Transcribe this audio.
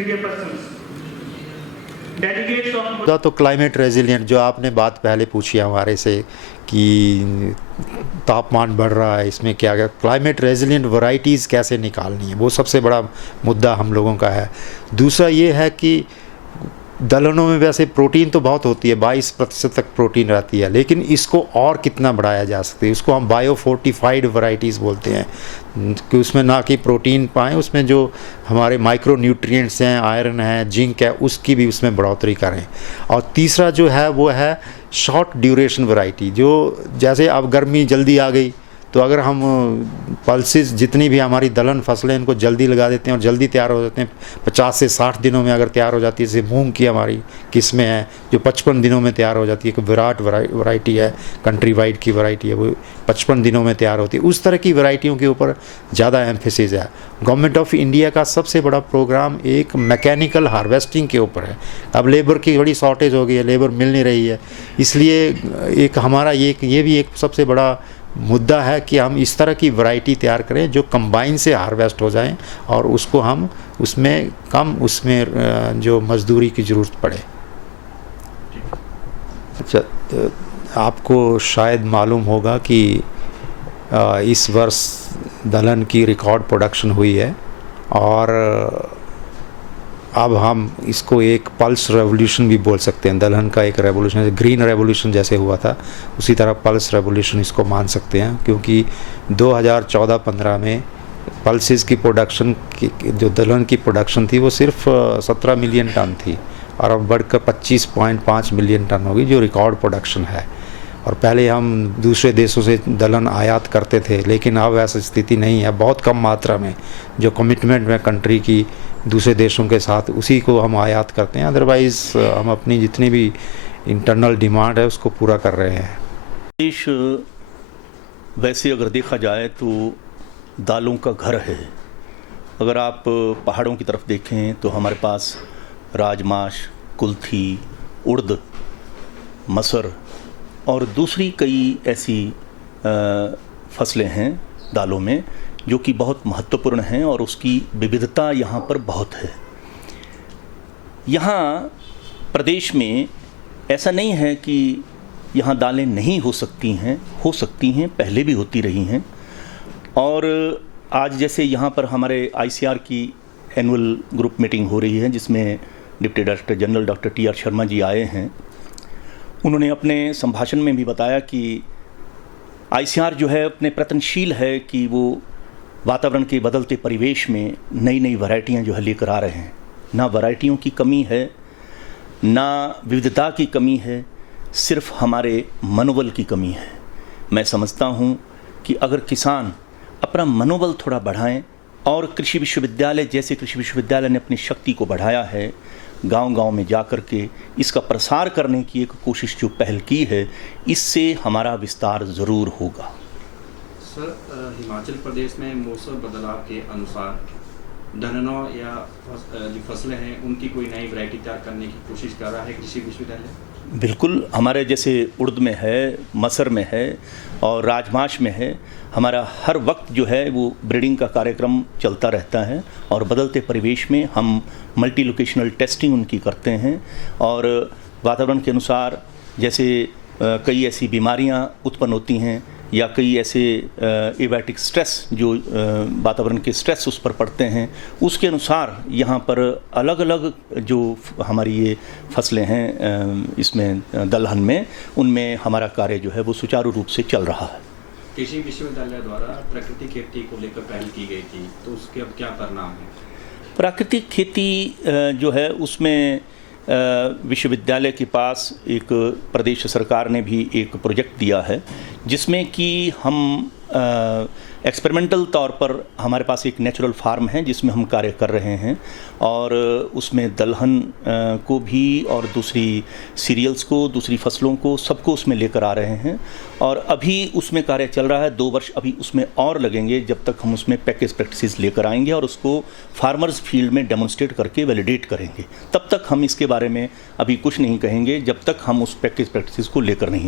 media persons, delegates of तो climate resilient जो आपने बात पहले पूछी हमारे से कि तापमान बढ़ रहा है, इसमें क्या क्या क्लाइमेट रेजिलिएंट वैरायटीज़ कैसे निकालनी है, वो सबसे बड़ा मुद्दा हम लोगों का है। दूसरा ये है कि दलहनों में वैसे प्रोटीन तो बहुत होती है, 22% तक प्रोटीन रहती है, लेकिन इसको और कितना बढ़ाया जा सकता है, उसको हम बायो फोर्टिफाइड वैरायटीज़ बोलते हैं कि उसमें ना कि प्रोटीन पाएँ, उसमें जो हमारे माइक्रो न्यूट्रिएंट्स हैं, आयरन है, जिंक है, उसकी भी उसमें बढ़ोतरी करें। और तीसरा जो है वो है शॉर्ट ड्यूरेशन वैरायटी, जो जैसे अब गर्मी जल्दी आ गई तो अगर हम पल्सेस जितनी भी हमारी दलहन फसलें इनको जल्दी लगा देते हैं और जल्दी तैयार हो जाते हैं, 50 से 60 दिनों में अगर तैयार हो जाती है, जैसे मूंग की हमारी किस्में हैं जो 55 दिनों में तैयार हो जाती है, एक विराट वैरायटी है, कंट्री वाइड की वैरायटी है, वो 55 दिनों में तैयार होती है। उस तरह की वैरायटियों के ऊपर ज़्यादा एम्फेसिस है। गवर्नमेंट ऑफ इंडिया का सबसे बड़ा प्रोग्राम एक मैकेनिकल हार्वेस्टिंग के ऊपर है। अब लेबर की बड़ी शॉर्टेज हो गई है, लेबर मिल नहीं रही है, इसलिए एक हमारा ये भी एक सबसे बड़ा मुद्दा है कि हम इस तरह की वैरायटी तैयार करें जो कंबाइन से हार्वेस्ट हो जाएं और उसको हम उसमें कम उसमें जो मजदूरी की ज़रूरत पड़े। अच्छा, आपको शायद मालूम होगा कि इस वर्ष दलहन की रिकॉर्ड प्रोडक्शन हुई है और अब हम इसको एक पल्स रेवोल्यूशन भी बोल सकते हैं। दलहन का एक रेवोल्यूशन, ग्रीन रेवोल्यूशन जैसे हुआ था उसी तरह पल्स रेवोल्यूशन इसको मान सकते हैं, क्योंकि 2014-15 में पल्सेस की प्रोडक्शन की जो दलहन की प्रोडक्शन थी वो सिर्फ 17 मिलियन टन थी और अब बढ़कर 25.5 मिलियन टन होगी, जो रिकॉर्ड प्रोडक्शन है। और पहले हम दूसरे देशों से दलहन आयात करते थे, लेकिन अब ऐसी स्थिति नहीं है। बहुत कम मात्रा में जो कमिटमेंट में कंट्री की दूसरे देशों के साथ उसी को हम आयात करते हैं, अदरवाइज़ हम अपनी जितनी भी इंटरनल डिमांड है उसको पूरा कर रहे हैं। देश वैसे अगर देखा जाए तो दालों का घर है। अगर आप पहाड़ों की तरफ देखें तो हमारे पास राजमाश, कुल्थी, उड़द, मसर और दूसरी कई ऐसी फसलें हैं दालों में जो कि बहुत महत्वपूर्ण हैं और उसकी विविधता यहाँ पर बहुत है। यहाँ प्रदेश में ऐसा नहीं है कि यहाँ दालें नहीं हो सकती हैं, पहले भी होती रही हैं। और आज जैसे यहाँ पर हमारे ICR की एनुअल ग्रुप मीटिंग हो रही है, जिसमें deputy director general doctor TR Sharma ji आए हैं। उन्होंने अपने संभाषण में भी बताया कि ICR जो है अपने प्रयत्नशील है कि वो वातावरण के बदलते परिवेश में नई नई वैरायटियाँ जो है लेकर आ रहे हैं। ना वैरायटियों की कमी है, ना विविधता की कमी है, सिर्फ हमारे मनोबल की कमी है। मैं समझता हूँ कि अगर किसान अपना मनोबल थोड़ा बढ़ाएं और कृषि विश्वविद्यालय जैसे कृषि विश्वविद्यालय ने अपनी शक्ति को बढ़ाया है, गांव-गांव में जा कर के इसका प्रसार करने की एक कोशिश जो पहल की है, इससे हमारा विस्तार ज़रूर होगा। सर, हिमाचल प्रदेश में मौसम बदलाव के अनुसार दलहनों या जो फसलें हैं उनकी कोई नई वैरायटी तैयार करने की कोशिश कर रहा है कृषि विश्वविद्यालय? बिल्कुल, हमारे जैसे उड़द में है, मसर में है और राजमाश में है, हमारा हर वक्त जो है वो ब्रीडिंग का कार्यक्रम चलता रहता है और बदलते परिवेश में हम मल्टी लोकेशनल टेस्टिंग उनकी करते हैं। और वातावरण के अनुसार जैसे कई ऐसी बीमारियां उत्पन्न होती हैं या कई ऐसे एबायोटिक स्ट्रेस जो वातावरण के स्ट्रेस उस पर पड़ते हैं, उसके अनुसार यहाँ पर अलग अलग जो हमारी ये फसलें हैं इसमें दलहन में, उनमें हमारा कार्य जो है वो सुचारू रूप से चल रहा है। कृषि विश्वविद्यालय द्वारा प्राकृतिक खेती को लेकर पहल की गई थी, तो उसके अब क्या परिणाम है? प्राकृतिक खेती जो है उसमें विश्वविद्यालय के पास एक प्रदेश सरकार ने भी एक प्रोजेक्ट दिया है, जिसमें कि हम एक्सपेरिमेंटल तौर पर हमारे पास एक नेचुरल फार्म है जिसमें हम कार्य कर रहे हैं और उसमें दलहन को भी और दूसरी सीरियल्स को, दूसरी फसलों को, सबको उसमें लेकर आ रहे हैं। और अभी उसमें कार्य चल रहा है, 2 वर्ष अभी उसमें और लगेंगे जब तक हम उसमें पैकेज प्रैक्टिसेस लेकर आएंगे और उसको फार्मर्स फील्ड में डेमोन्स्ट्रेट करके वैलिडेट करेंगे। तब तक हम इसके बारे में अभी कुछ नहीं कहेंगे जब तक हम उस पैकेज प्रैक्टिसेस को लेकर नहीं